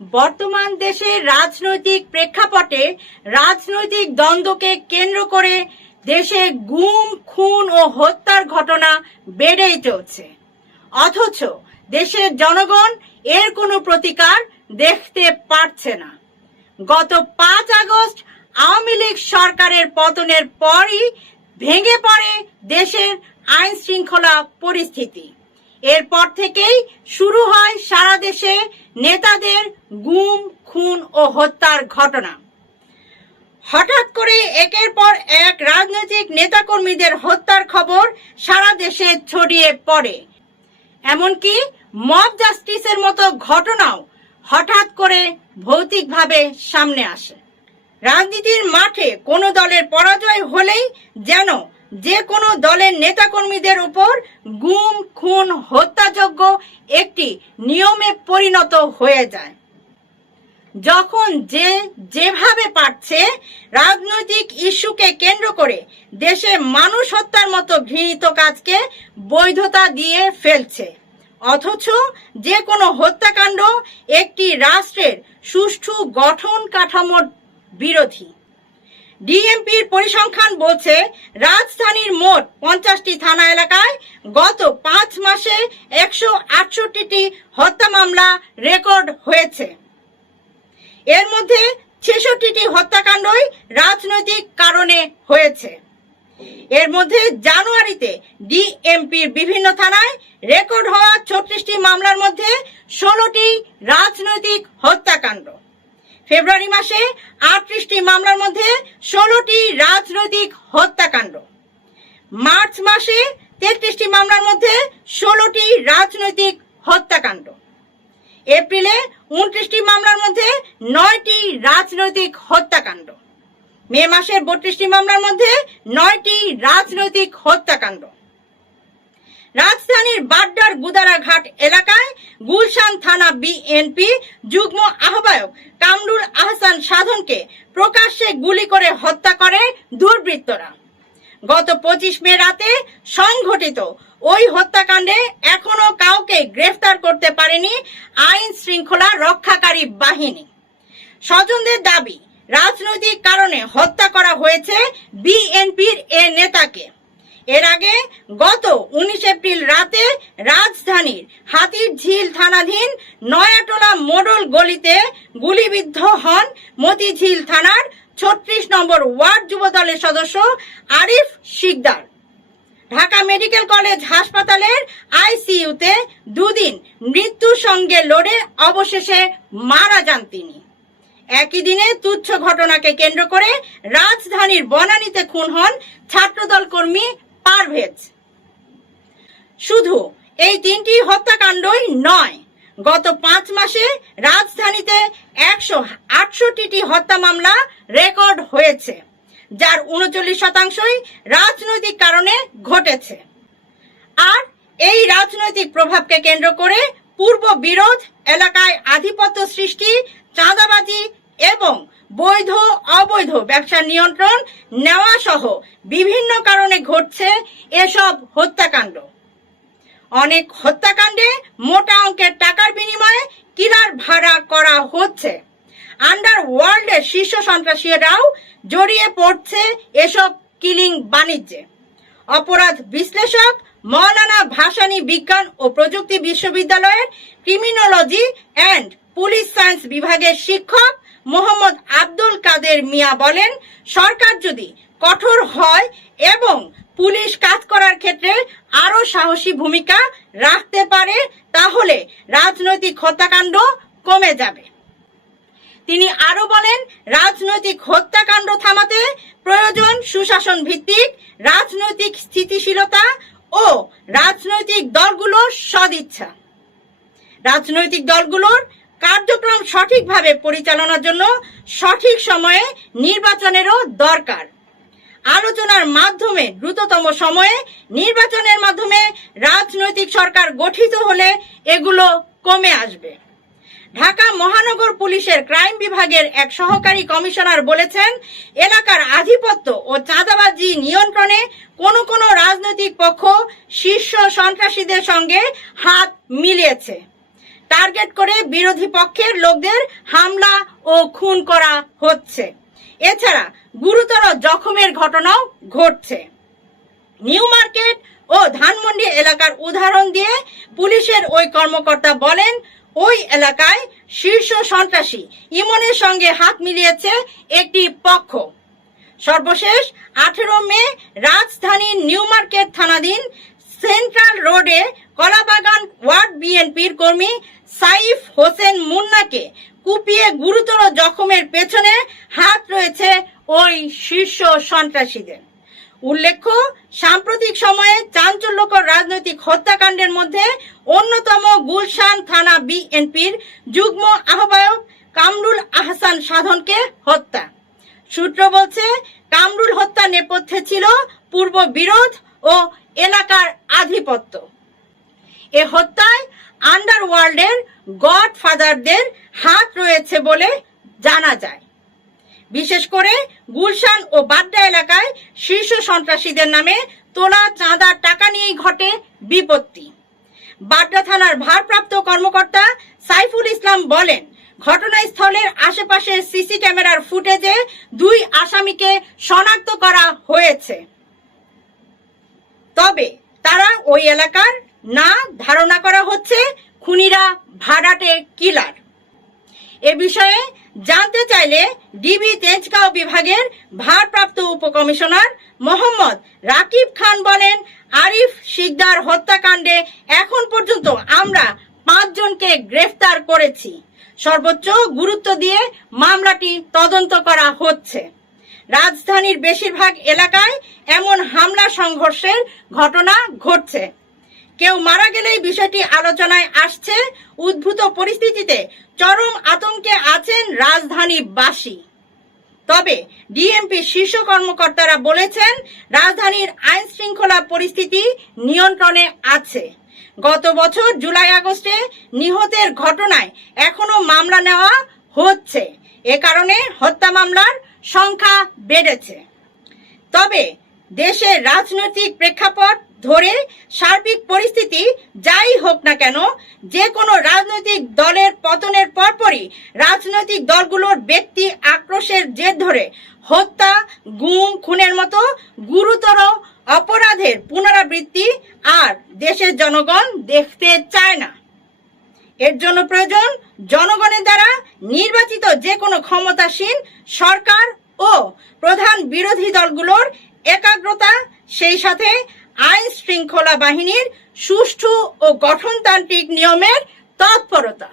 বর্তমান দেশের রাজনৈতিক প্রেক্ষাপটে রাজনৈতিক দ্বন্দ্বকে কেন্দ্র করে দেশে গুম, খুন ও হত্যার ঘটনা বেড়েই চলছে। অথচ দেশের জনগণ এর কোনো প্রতিকার দেখতে পারছে না। গত 5 আগস্ট আওয়ামী লীগ সরকারের পতনের পরই ভেঙে পড়ে দেশের আইন শৃঙ্খলা পরিস্থিতি। এরপর থেকেই শুরু হয় সারা দেশে নেতাদের গুম, খুন ও হত্যার ঘটনা। হঠাৎ করে একের পর এক রাজনৈতিক নেতাকর্মীদের হত্যার খবর সারা দেশে ছড়িয়ে পড়ে। এমনকি মব জাস্টিসের মতো ঘটনাও হঠাৎ করে ভৌতিকভাবে সামনে আসে। রাজনীতির মাঠে কোনো দলের পরাজয় হলেই যেন যে কোনো দলের নেতাকর্মীদের উপর গুম, খুন, হত্যাযজ্ঞ একটি নিয়মে পরিণত হয়ে যায়। যখন যে যেভাবে পারছে রাজনৈতিক ইস্যুকে কেন্দ্র করে দেশে মানুষ হত্যার মতো ঘৃণিত কাজকে বৈধতা দিয়ে ফেলছে। অথচ যে কোনো হত্যাকাণ্ড একটি রাষ্ট্রের সুষ্ঠু গঠন কাঠামোর বিরোধী। ডিএমপির পরিসংখ্যান বলছে রাজধানীর মোট 50টি থানা এলাকায় গত 5 মাসে 168টি হত্যা মামলা রেকর্ড হয়েছে। এর মধ্যে 66টি হত্যাকাণ্ডই রাজনৈতিক কারণে হয়েছে। এর মধ্যে জানুয়ারিতে ডিএমপির বিভিন্ন থানায় রেকর্ড হওয়া 36টি মামলার মধ্যে 16টি রাজনৈতিক হত্যাকাণ্ড। ফেব্রুয়ারি মাসে 38টি মামলার মধ্যে 16টি রাজনৈতিক হত্যাকাণ্ড। মার্চ মাসে 33টি মামলার মধ্যে 16টি রাজনৈতিক হত্যাকাণ্ড। এপ্রিলে 29টি মামলার মধ্যে 9টি রাজনৈতিক হত্যাকাণ্ড। মে মাসের 32টি মামলার মধ্যে 9টি রাজনৈতিক হত্যাকাণ্ড। রাজধানীর বাড্ডার গুদারাঘাট এলাকায় গুলশান থানা বিএনপি যুগ্ম আহ্বায়ক কামরুল আহসান সাধনকে প্রকাশ্যে গুলি করে হত্যা করে দুর্বৃত্তরা। গত 25 মে রাতে সংঘটিত ওই হত্যাকাণ্ডে এখনো কাউকে গ্রেফতার করতে পারেনি আইন শৃঙ্খলা রক্ষাকারী বাহিনী। স্বজনদের দাবি, রাজনৈতিক কারণে হত্যা করা হয়েছে বিএনপির এ নেতাকে। এর আগে গত 19 এপ্রিল রাতে রাজধানীর হাতিরঝিল থানাধীন নয়াটোলা মোড়ল গলিতে গুলিবিদ্ধ হন মতিঝিল থানার 36 নম্বর ওয়ার্ড যুবদলের সদস্য আরিফ শিকদার। ঢাকা মেডিকেল কলেজ হাসপাতালের আইসিইউতে 2 দিন মৃত্যুর সঙ্গে লড়ে অবশেষে মারা যান তিনি। একই দিনে তুচ্ছ ঘটনাকে কেন্দ্র করে রাজধানীর বনানীতে খুন হন ছাত্রদল কর্মী পারভেজ। শুধু এই 3টি হত্যাকাণ্ডই নয়, গত 5 মাসে রাজধানীতে 168টি হত্যা মামলা রেকর্ড হয়েছে, যার 39%ই রাজনৈতিক কারণে ঘটেছে। আর এই রাজনৈতিক প্রভাবকে কেন্দ্র করে পূর্ব বিরোধ এলাকায় আধিপত্য সৃষ্টি, চাঁদাবাজি এবং বৈধ অবৈধ ব্যবসার নিয়ন্ত্রণ নেওয়া সহ বিভিন্ন কারণে ঘটছে এসব হত্যাকাণ্ড। অনেক হত্যাকাণ্ডে মোটা অঙ্কের টাকার বিনিময়ে কিলার ভাড়া করা হচ্ছে। আন্ডারওয়ার্ল্ডের শীর্ষ সন্ত্রাসীরাও জড়িয়ে পড়ছে এসব কিলিং বাণিজ্যে। অপরাধ বিশ্লেষক মৌলানা ভাসানী বিজ্ঞান ও প্রযুক্তি বিশ্ববিদ্যালয়ের ক্রিমিনোলজি অ্যান্ড পুলিশ সায়েন্স বিভাগের শিক্ষক মোহাম্মদ আব্দুল কাদের মিয়া বলেন, সরকার যদি কঠোর হয় এবং পুলিশ কাজ করার ক্ষেত্রে আরো সাহসী ভূমিকা রাখতে পারে তাহলে রাজনৈতিক হত্যাকাণ্ড কমে যাবে। তিনি আরো বলেন, রাজনৈতিক হত্যাকাণ্ড থামাতে প্রয়োজন সুশাসন ভিত্তিক রাজনৈতিক স্থিতিশীলতা ও রাজনৈতিক দলগুলোর সদিচ্ছা। রাজনৈতিক দলগুলোর কার্যক্রম সঠিকভাবে পরিচালনার জন্য সঠিক সময়ে নির্বাচনেরও দরকার। আলোচনার মাধ্যমে দ্রুততম সময়ে নির্বাচনের মাধ্যমে রাজনৈতিক সরকার গঠিত হলে এগুলো কমে আসবে। ঢাকা মহানগর পুলিশের ক্রাইম বিভাগের এক সহকারী কমিশনার বলেছেন, এলাকার আধিপত্য ও চাঁদাবাজি নিয়ন্ত্রণে কোনো রাজনৈতিক পক্ষ শীর্ষ সন্ত্রাসীদের সঙ্গে হাত মিলিয়েছে। টার্গেট করে বিরোধী পক্ষের লোকদের হামলা ও খুন করা হচ্ছে। এছাড়া গুরুতর জখমের ঘটনাও ঘটছে। নিউ মার্কেট ও ধানমন্ডি এলাকার উদাহরণ দিয়ে পুলিশের ওই কর্মকর্তা বলেন, ওই এলাকায় শীর্ষ সন্ত্রাসী ইমনের সঙ্গে হাত মিলিয়েছে একটি পক্ষ। সর্বশেষ 18 মে রাজধানীর নিউ মার্কেট থানাধীন সেন্ট্রাল রোডে কলাবাগান ওয়ার্ড বিএনপির কর্মী সাইফ হোসেন মুন্নাকে কুপিয়ে গুরুতর জখমের পেছনে হাত রয়েছে ওই শীর্ষ সন্ত্রাসীদের। উল্লেখ্য, সাম্প্রতিক সময়ে চাঞ্চল্যকর রাজনৈতিক হত্যাকাণ্ডের মধ্যে অন্যতম গুলশান থানা বিএনপির যুগ্ম আহ্বায়ক কামরুল আহসান সাধনকে হত্যা। সূত্র বলছে, কামরুল হত্যা নেপথ্যে ছিল পূর্ব বিরোধ ও এলাকার আধিপত্য। এ হত্যায় আন্ডারওয়ার্ল্ডের গডফাদারদের হাত রয়েছে বলে জানা যায়। বিশেষ করে গুলশান ও বাড্ডা এলাকায় শীর্ষ সন্ত্রাসীদের নামে তোলা চাঁদার টাকা নিয়েই ঘটে বিপত্তি। বাড্ডা থানার ভারপ্রাপ্ত কর্মকর্তা সাইফুল ইসলাম বলেন, ঘটনাস্থলের আশেপাশের সিসি ক্যামেরার ফুটেজে 2 আসামিকে শনাক্ত করা হয়েছে। তবে তারা ওই এলাকার না, ধারণা করা হচ্ছে খুনিরা ভাড়াটে কিলার। এ বিষয়ে জানতে চাইলে ডিবি তেজগাঁও বিভাগের ভারপ্রাপ্ত উপকমিশনার মোহাম্মদ রাকিব খান বলেন, আরিফ শিকদার হত্যাকাণ্ডে এখন পর্যন্ত আমরা 5 জনকে গ্রেফতার করেছি। সর্বোচ্চ গুরুত্ব দিয়ে মামলাটি তদন্ত করা হচ্ছে। রাজধানীর বেশিরভাগ এলাকায় এমন হামলা সংঘর্ষের ঘটনা ঘটছে। কেউ মারা গেলেই বিষয়টি আলোচনায় আসছে। উদ্ভূত পরিস্থিতিতে চরম আতঙ্কে আছেন রাজধানীবাসী। তবে ডিএমপি শীর্ষ কর্মকর্তারা বলেছেন, রাজধানীর আইন শৃঙ্খলা পরিস্থিতি নিয়ন্ত্রণে আছে। গত বছর জুলাই আগস্টে নিহতের ঘটনায় এখনো মামলা নেওয়া হচ্ছে। এ কারণে হত্যা মামলার সংখ্যা বেড়েছে। তবে দেশের রাজনৈতিক প্রেক্ষাপট ধরে সার্বিক পরিস্থিতি যাই হোক না কেন, যে কোনো রাজনৈতিক দলের পতনের পরপরই রাজনৈতিক দলগুলোর ব্যক্তি আক্রোশের জের ধরে হত্যা, গুম, খুনের মতো গুরুতর অপরাধের পুনরাবৃত্তি আর দেশের জনগণ দেখতে চায় না। এর জন্য প্রয়োজন জনগণের দ্বারা নির্বাচিত যে কোনো ক্ষমতাসীন সরকার ও প্রধান বিরোধী দলগুলোর একাগ্রতা, সেই সাথে আইন শৃঙ্খলা বাহিনীর সুষ্ঠু ও গঠনতান্ত্রিক নিয়মের তৎপরতা।